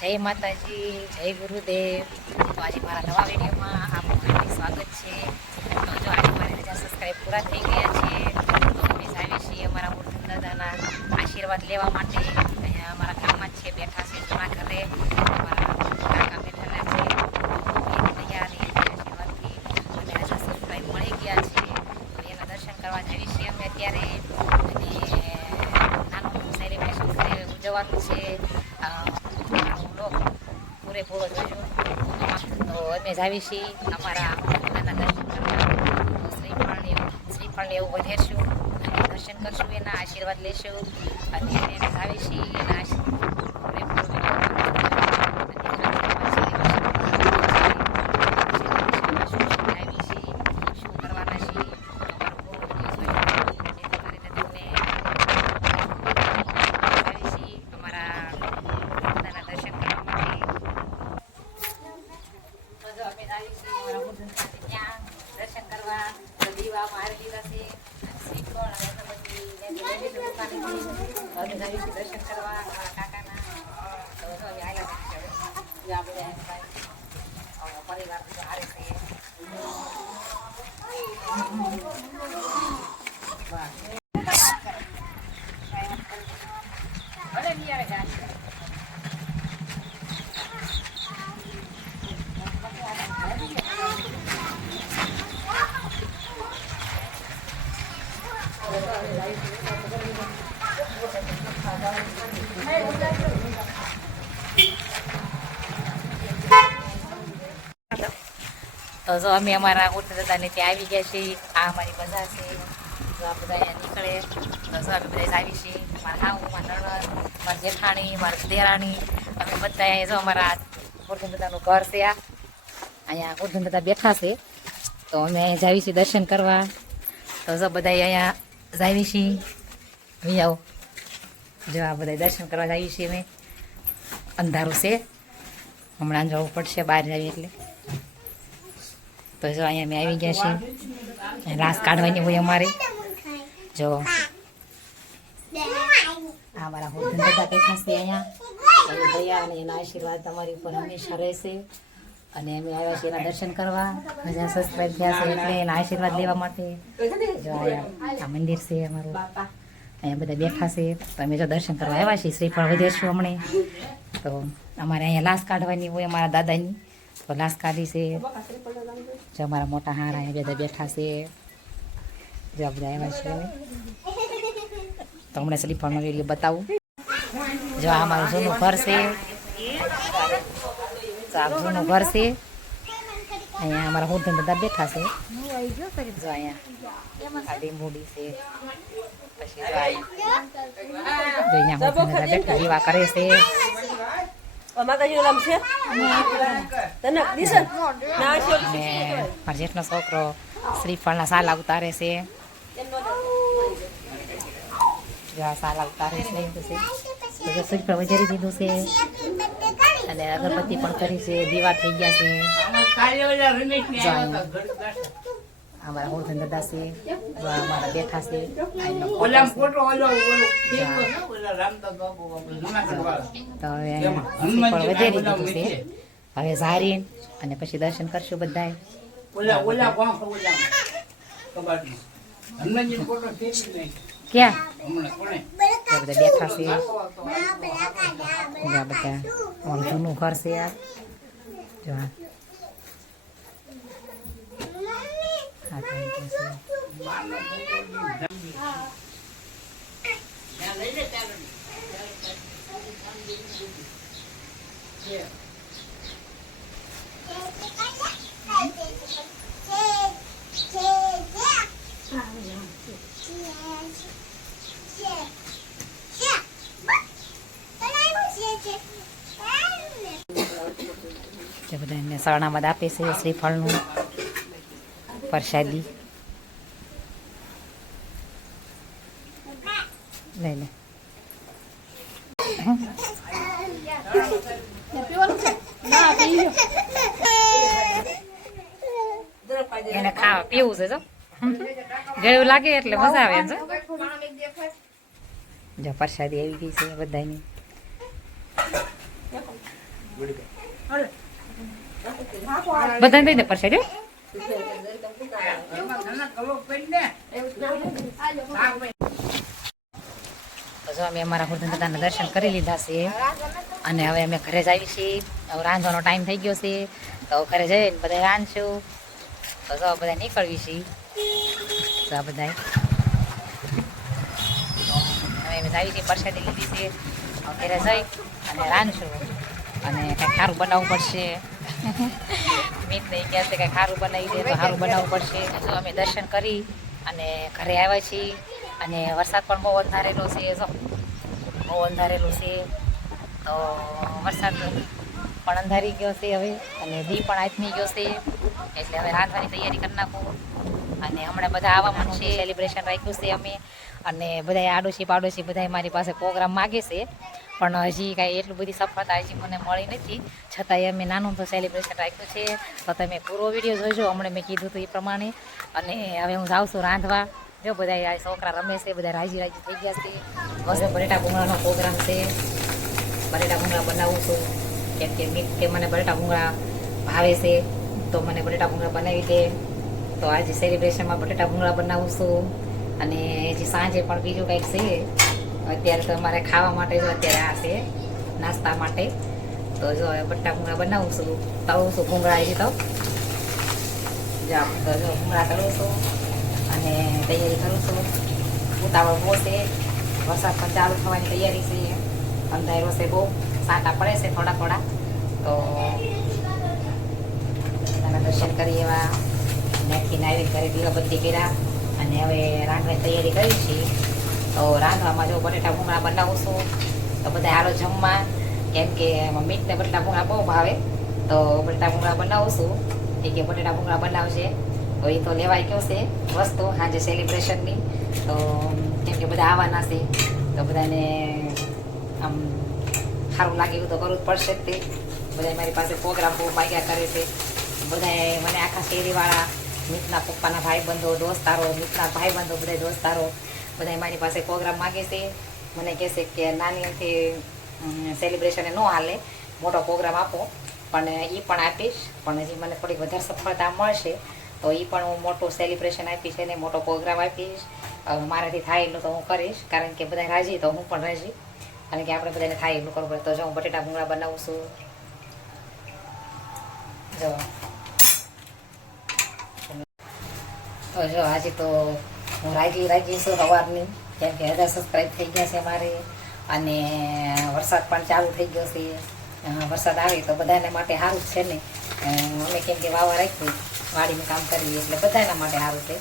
જય માતાજી, જય ગુરુદેવ. તો આજે મારા નવા વિડીયોમાં આપનું હાર્દિક સ્વાગત છે. તો જો આજે મારે 1000 સબસ્ક્રાઈબ પૂરા થઈ ગયા છે. તો અમે જાવીએ છીએ અમારા મૂર્તિ દાદાના આશીર્વાદ લેવા માટે. અહીંયા અમારા ગામમાં જ છે, બેઠા છે જૂના ઘરે. અમારા કાકા બેઠેલા છે. તૈયારી આશીર્વાદથી અને 1000 સબસ્ક્રાઈબ મળી ગયા છે. તો એના દર્શન કરવા જાવીએ છીએ અમે અત્યારે. અને નાનું સેલિબ્રેશન ઘરે ઉજવવાનું છે. પૂરેપૂરો જોજો. તો અમે જાવી છીએ અમારા દાદાના દર્શન કરવા. શ્રીફળને એવું વધેરશું અને દર્શન કરશું, એના આશીર્વાદ લેશું અને એને જાવી છીએ એના શું કરવાના છીએ દર્શન કરવા. દીવા મારી દીધા છે, શ્રીફળ દર્શન કરવા કાકાના. પરિવાર હારે છે. ભલે નિયારે જાય તો જો અમે અમારા મૂર્તિ દાદાને ત્યાં આવી ગયા છીએ. આ અમારી બજાર છે. જો આ બધા અહીંયા નીકળે તો જો અમે બધા આવી છીએ. મારા હાઉ, મારા નણંદ, મારી જેઠાણી, મારી દેરાણી, અમે બધા અહીંયા જો અમારા મૂર્તિ દાદાનું ઘર છે. અહીંયા મૂર્તિ દાદા બેઠા છે. તો અમે અહીંયા જાવી છીએ દર્શન કરવા. તો જો બધા અહીંયા જાવી છીએ. અહીં આવો. જો આ બધા દર્શન કરવા જાવી છીએ અમે. અંધારું છે, હમણાં જવું પડશે બહાર જાવી એટલે. તો જો અહીંયા અમે આવી ગયા છીએ. રાસ કાઢવાની હોય અમારે. જો આ મારા મૂર્તિ દાદા બેઠા છે અહીંયા. દયા અને એના આશીર્વાદ તમારી ઉપર હંમેશા રહેશે. અને અમે આવ્યા છીએ એના દર્શન કરવા. 1000 સબસ્ક્રાઈબ થયા છે એટલે એના આશીર્વાદ લેવા માટે. જો આ મંદિર છે અમારું. અહીંયા બધા બેઠા છે. તો અમે જો દર્શન કરવા આવ્યા છીએ. શ્રીફળ વધેરશું હમણે. તો અમારે અહીંયા લાશ કાઢવાની હોય અમારા દાદાની. તો લાશ કાઢી છે. જો અમારા મોટા હાર અહીંયા બધા બેઠા છે. જો બધા આવ્યા છે. તો હમણાં શ્રીફળનો વિડીયો બતાવું. જો આ અમારું જૂનું ઘર છે. જૂનું ઘર છે. અહીંયા અમારા મૂર્તિ દાદા બેઠા છે. જો અહીંયા લીંબુડી છે. પછી જો અહીંયા મૂર્તિ દાદા બેઠા દીવા કરે છે. મારા જેઠનો છોકરો શ્રીફળના સાલા ઉતારે છે. સાલા ઉતારે છે. શ્રીફળ વધારી દીધું છે અને અગરબત્તી પણ કરી છે. દીવા થઈ ગયા છે. અમારા મૂર્તિ દાદા છે. અમારા બેઠા છે. તો હવે વધારી દીધું છે. હવે ઝારી અને પછી દર્શન કરશું બધા. ક્યાં બધા બેઠા છે. બધા જૂનું ઘર છે. જો બધાને શરણામત આપે છે શ્રીફળનું પ્રસાદી. લઈ લે. એને ખાવા પીવું છે. જો ગળું લાગે એટલે મજા આવે. જો પ્રસાદી આવી ગઈ છે બધાની. બધાને દઈ દે પરસાદ હો. તો જો અમે અમારા વૃદ્ધ દાદાના દર્શન કરી લીધા છે અને હવે અમે ઘરે જ આવી છીએ. હવે રાંધવાનો ટાઈમ થઈ ગયો છે તો ઘરે જઈને બધા રાંધશું. તો જો બધા નીકળવી છીએ. તો આ બધા હવે અમે આવી છીએ, પ્રસાદી લીધી છે. ઘરે જઈ અને રાંધશું અને કંઈક સારું બનાવવું પડશે. મીત નહીં ગયા છે કંઈક સારું બનાવી દે તો સારું બનાવવું પડશે. જો અમે દર્શન કરી અને ઘરે આવ્યા છીએ અને વરસાદ પણ બહુ અંધારેલો છે. જો બહુ અંધારેલું છે તો વરસાદ પણ અંધારી ગયો છે હવે અને દી પણ આથમી ગયો છે એટલે હવે રાંધવાની તૈયારી કરી નાખું. અને હમણાં બધા આવવાનું છે, સેલિબ્રેશન રાખ્યું છે અમે અને બધા આડોશી પાડોશી બધા મારી પાસે પ્રોગ્રામ માગે છે પણ હજી કાંઈ એટલું બધી સફળતા હજી મને મળી નથી. છતાંય અમે નાનું તો સેલિબ્રેશન રાખ્યું છે. તો તમે પૂરો વિડીયો જોઈજો. હમણાં મેં કીધું હતું એ પ્રમાણે. અને હવે હું જાઉં છું રાંધવા. જો બધા છોકરા રમે છે, બધા રાજી રાજી થઈ ગયા છે. બસ બટેટા ભૂંગળાનો પ્રોગ્રામ છે. બટેટા ભૂંગળા બનાવું છું કેમ કે મીત કે મને બટેટા ભૂંગળા ભાવે છે તો મને બટેટા ભૂંગળા બનાવી દે. તો આજે સેલિબ્રેશનમાં બટેટા ભૂંગળા બનાવું છું. અને હજી સાંજે પણ બીજું કંઈક છે. અત્યારે તો અમારે ખાવા માટે જો અત્યારે આ છે નાસ્તા માટે. તો જો બટેટા ભૂંગળા બનાવું છું, તળું છું ભૂંગળા હજી તો જો ભૂંગળા તળું છું અને તૈયારી કરું છું. ઉતાવળ બહુ છે, વરસાદ પણ ચાલુ થવાની તૈયારી છે. અંધારો છે બહુ, સાંટા પડે છે થોડા થોડા. તો એના દર્શન કરી એવા નાખીને આવી ઘરે દીવાબત્તી કર્યા અને હવે રાંધવાની તૈયારી કરી છીએ. તો રાંધવામાં જો બટેટા ભૂંગળા બનાવું છું તો બધા હાલો જમવા કેમ કે મીઠને બટેટા ભૂંગળા બહુ ભાવે. તો બટેટા ભૂંગળા બનાવું છું. એ કે બટેટા ભૂંગળા બનાવશે તો એ તો લેવાય ગયો છે વસ્તુ સાંજે સેલિબ્રેશનની. તો કેમ કે બધા આવવાના છે તો બધાને આમ સારું લાગે એવું તો કરવું જ પડશે જ તે. બધા મારી પાસે પ્રોગ્રામ બહુ માગ્યા કરે છે. બધાએ મને આખા શેરીવાળા, મીતના પપ્પાના ભાઈબંધો, દોસ્તારો, મીતના ભાઈબંધો, બધા દોસ્તારો બધા મારી પાસે પ્રોગ્રામ માગે છે. મને કહેશે કે નાની એમથી સેલિબ્રેશન ન હાલે, મોટો પ્રોગ્રામ આપો. પણ એ પણ આપીશ, પણ હજી મને થોડીક વધારે સફળતા મળશે તો એ પણ હું મોટું સેલિબ્રેશન આપીશ અને મોટો પ્રોગ્રામ આપીશ. મારાથી થાય એટલું તો હું કરીશ કારણ કે બધા રાજી તો હું પણ રાજી. કારણ કે આપણે બધાને થાય એટલું કરવું પડે. તો જો હું બટેટા ભૂંગળા બનાવું છું. જો તો જો આજે તો હું રાજી છું સવારની કેમ કે 1000 સબસ્ક્રાઈબ થઈ ગયા છે મારે અને વરસાદ પણ ચાલુ થઈ ગયો છે. વરસાદ આવે તો બધાના માટે સારું જ છે ને. અમે કેમ કે વાવા રાખી વાડીનું કામ કરીએ એટલે બધાના માટે સારું છે.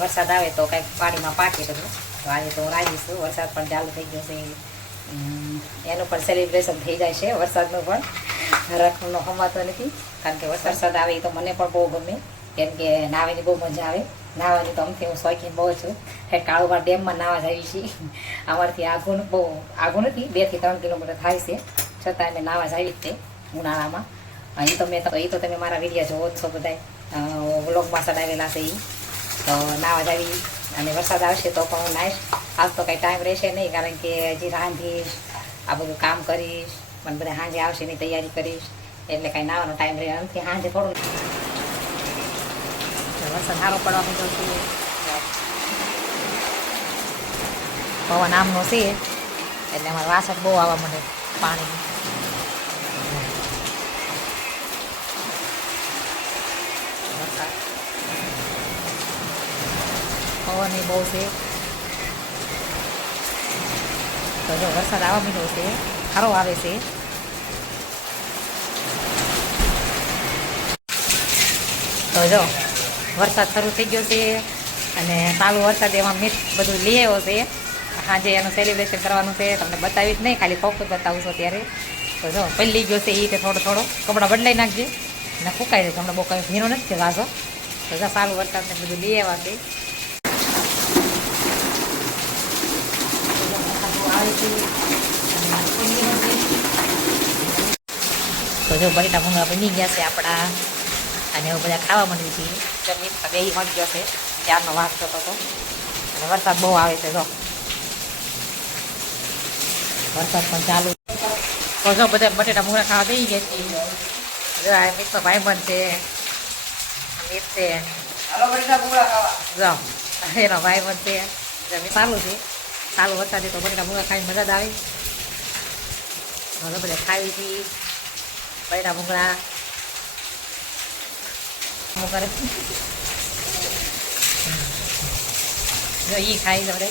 વરસાદ આવે તો કંઈક વાડીમાં પાકે બધું. તો આજે તો હું રાજી છું, વરસાદ પણ ચાલુ થઈ ગયો છે. એનું પણ સેલિબ્રેશન થઈ જાય છે વરસાદનું પણ. રાખવાનો હમાતો નથી કારણ કે વરસાદ આવે એ તો મને પણ બહુ ગમે કેમ કે નાવાની બહુ મજા આવે. નાવાની તો અમથી હું શોખીન બહુ છું. કાળુભાર ડેમમાં નાવા જઈએ છીએ. અમારથી આઘું બહુ આઘું નથી, 2 થી 3 કિલોમીટર થાય છે. છતાં અમે નાવા જઈએ જ તે ઉનાળામાં. એ તો તમે મારા વિડીયો જોવો જ છો બધા, વ્લોગમાં ચડાવેલા છે. એ તો નાવા જાવી અને વરસાદ આવશે તો પણ હું નાઈશ. આજ તો કંઈ ટાઈમ રહેશે નહીં કારણ કે હજી રાંધીશ, આ બધું કામ કરીશ, પણ બધા સાંજે આવશે એની તૈયારી કરીશ એટલે કાંઈ નાવાનો ટાઈમ રહે નથી. સાંજે થોડું વરસાદ સારો પડવા માંડ્યો છે. પવન આમનો છે એટલે અમારે વાસણ બહુ આવવા માંડે પાણી. પવન એ બહુ છે તો જો વરસાદ આવવા માંડ્યો છે, સારો આવે છે. તો જો વરસાદ શરૂ થઈ ગયો છે અને ચાલુ વરસાદ એમાં મીઠ બધું લઈ આવ્યો છે. સાંજે એનું સેલિબ્રેશન કરવાનું છે, તમને બતાવી જ નહીં, ખાલી ફોકસ બતાવું છું ત્યારે. તો જો પલ્લી ગયો છે એ રીતે થોડો કપડાં બદલાઈ નાખજે અને ફૂંકાઈ જશે. હમણાં બહુ કંઈ ભીનો નથી વાસો. તો જો ચાલુ વરસાદને બધું લઈ આવ્યા છે. તો જો બટેટા ભૂંગળા બની ગયા છે આપણા અને હવે બધા ખાવા માંડ્યું છે. જમીન બે મળી ગયો છે, ત્યારનો વાસ થતો હતો અને વરસાદ બહુ આવે છે. જો વરસાદ પણ ચાલુ તો જો બધા બટેટા ભૂંગળા ખાવા બેસી ગયા છીએ. જો આ મિત્ર ભાઈબંધ છે, મિત છે, જો એનો ભાઈબંધ છે. જમી સારું છે, સારું વરસાદ તો બટેટા ભૂંગળા ખાઈને મજા જ આવી. હવે બધા ખાવી હતી બટેટા ભૂંગળા. કરે જો એ ખાઈ જવડે.